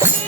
Bye.